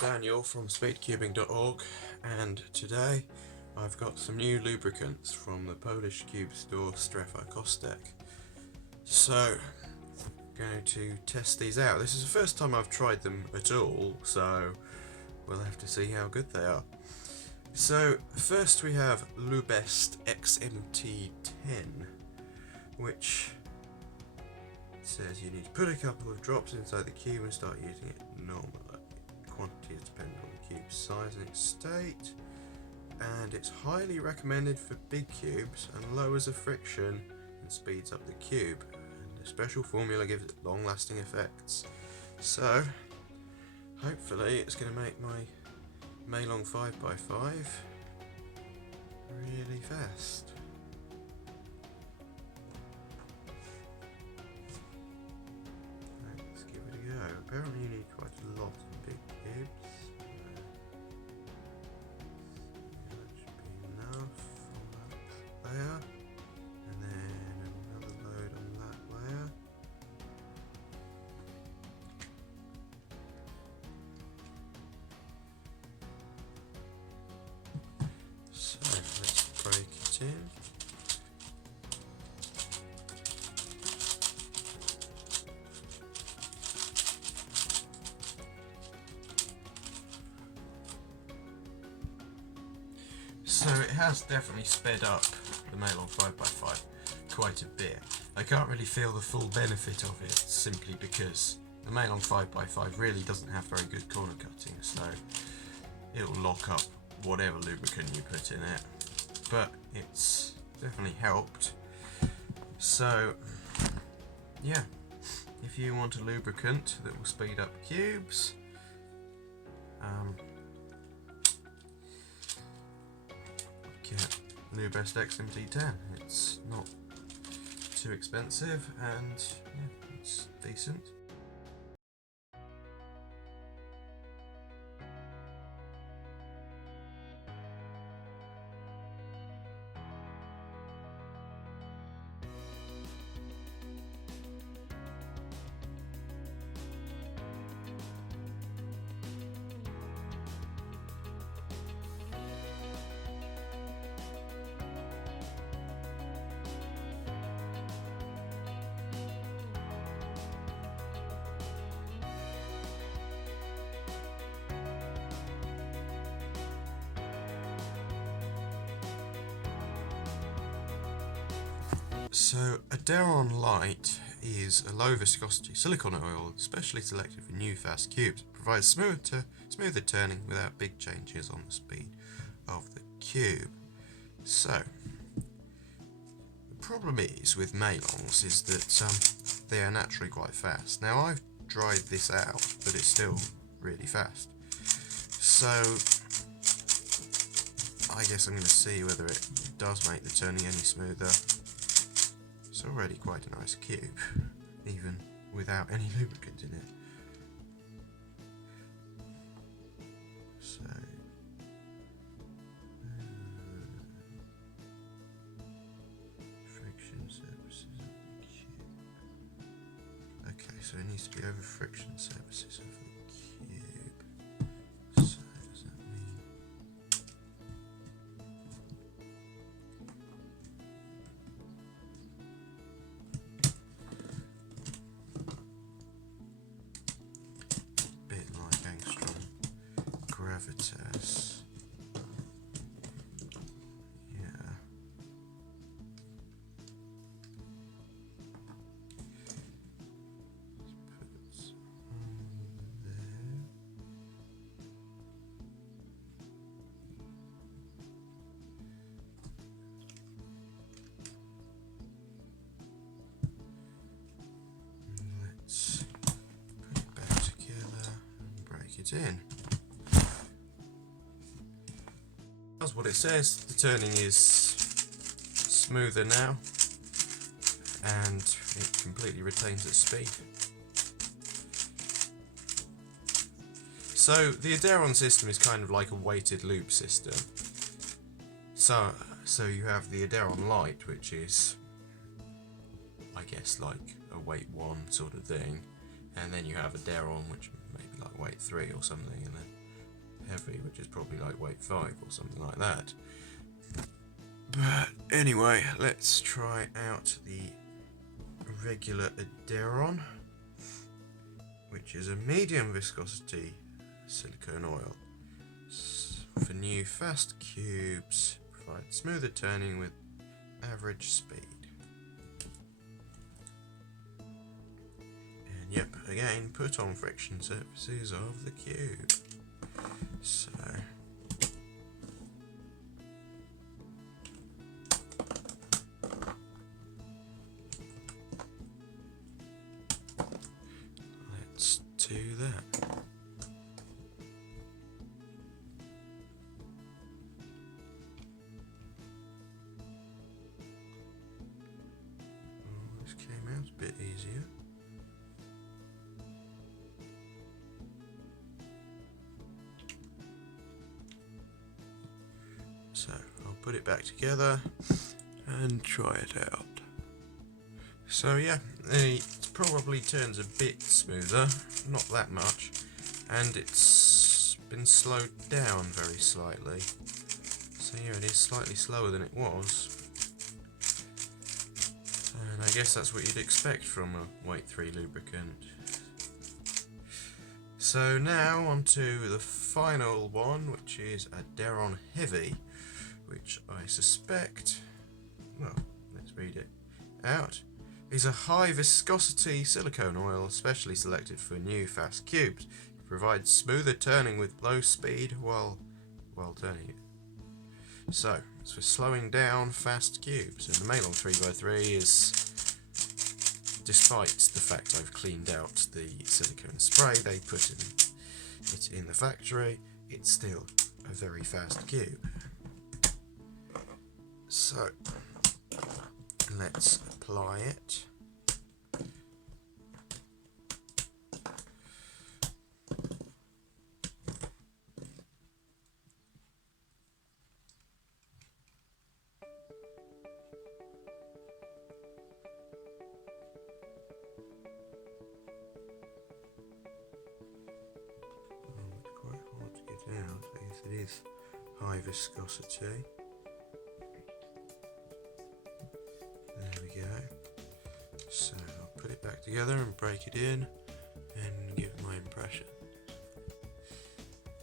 Daniel from speedcubing.org, and today I've got some new lubricants from the Polish cube store Strefa Kostek. So, I'm going to test these out. This is the first time I've tried them at all, so we'll have to see how good they are. So, first we have Lubest XMT-10, which says you need to put a couple of drops inside the cube and start using it normally. Quantities depend on the cube's size and its state, and it's highly recommended for big cubes and lowers the friction and speeds up the cube, and a special formula gives it long-lasting effects. So hopefully it's going to make my Maylong 5x5 really fast. Let's give it a go. Apparently you need quite a lot of big cubes. That should be enough on that layer, and then another load on that layer. So let's break it in. So it has definitely sped up the Maylong 5x5 quite a bit. I can't really feel the full benefit of it simply because the Maylong 5x5 really doesn't have very good corner cutting, so it'll lock up whatever lubricant you put in it, but it's definitely helped. So yeah, if you want a lubricant that will speed up cubes, get Lubest XMT-10. It's not too expensive and yeah, it's decent. So Adheron Light is a low viscosity silicone oil specially selected for new fast cubes. It provides smoother turning without big changes on the speed of the cube. So the problem is with Maylongs is that they are naturally quite fast. Now I've dried this out, but it's still really fast. So I guess I'm going to see whether it does make the turning any smoother. It's already quite a nice cube, even without any lubricant in it. So, friction surfaces of the cube. Okay, so it needs to be over friction surfaces of the cube. So, does that mean? Gravitas. Yeah. Let's put on there. Let's put it back together and break it in. That's what it says. The turning is smoother now and it completely retains its speed. So the Adheron system is kind of like a weighted lube system. So you have the Adheron Light, which is, I guess, like a weight 1 sort of thing, and then you have Adheron, which may be like weight 3 or something, and then heavy, which is probably like weight 5 or something like that. But anyway, let's try out the regular Adheron, which is a medium viscosity silicone oil for new fast cubes, provide smoother turning with average speed. And yep, again, put on friction surfaces of the cube. So let's do that. Oh, this came out a bit easier. So I'll put it back together and try it out. So yeah, it probably turns a bit smoother, not that much, and it's been slowed down very slightly. So yeah, it is slightly slower than it was. And I guess that's what you'd expect from a weight 3 lubricant. So now on to the final one, which is Adheron Heavy, which I suspect, well, let's read it out, is a high viscosity silicone oil specially selected for new fast cubes. It provides smoother turning with low speed while turning it. So it's for slowing down fast cubes, and the Mailong 3x3 is, despite the fact I've cleaned out the silicone spray they put it in the factory, it's still a very fast cube. So let's apply it. It's quite hard to get out because it is high viscosity. There we go. So I'll put it back together and break it in and give my impression.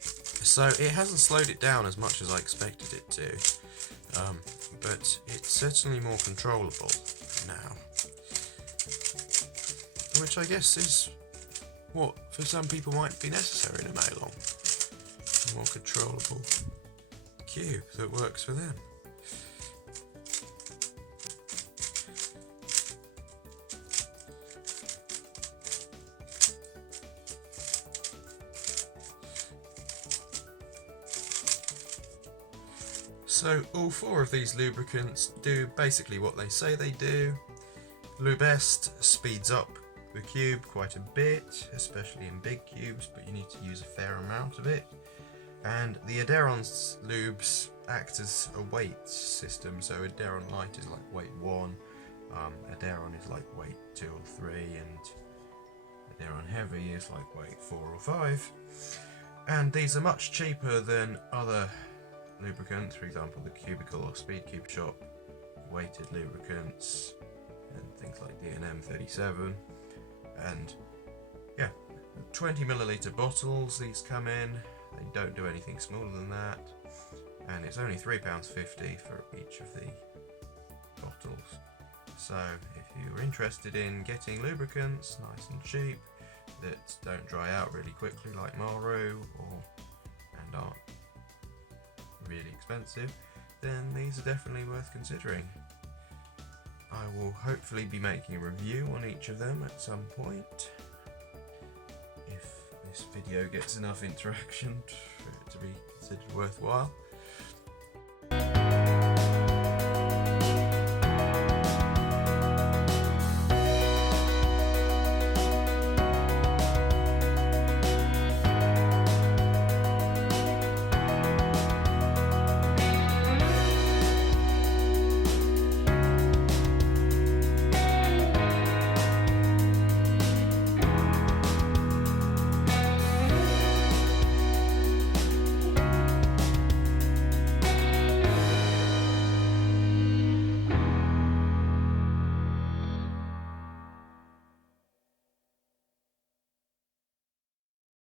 So it hasn't slowed it down as much as I expected it to, but it's certainly more controllable now, which I guess is what for some people might be necessary in a Mailong. A more controllable cube that works for them. So all 4 of these lubricants do basically what they say they do. Lubest speeds up the cube quite a bit, especially in big cubes, but you need to use a fair amount of it. And the Adheron's lubes act as a weight system, so Adheron Light is like weight 1, Adheron is like weight 2 or 3, and Adheron Heavy is like weight 4 or 5. And these are much cheaper than other lubricants, for example the Cubicle or Speed Cube Shop weighted lubricants and things like D&M 37. And yeah, 20ml bottles these come in. They don't do anything smaller than that, and it's only £3.50 for each of the bottles. So if you're interested in getting lubricants nice and cheap that don't dry out really quickly like Maru and aren't really expensive, then these are definitely worth considering. I will hopefully be making a review on each of them at some point, if this video gets enough interaction for it to be considered worthwhile.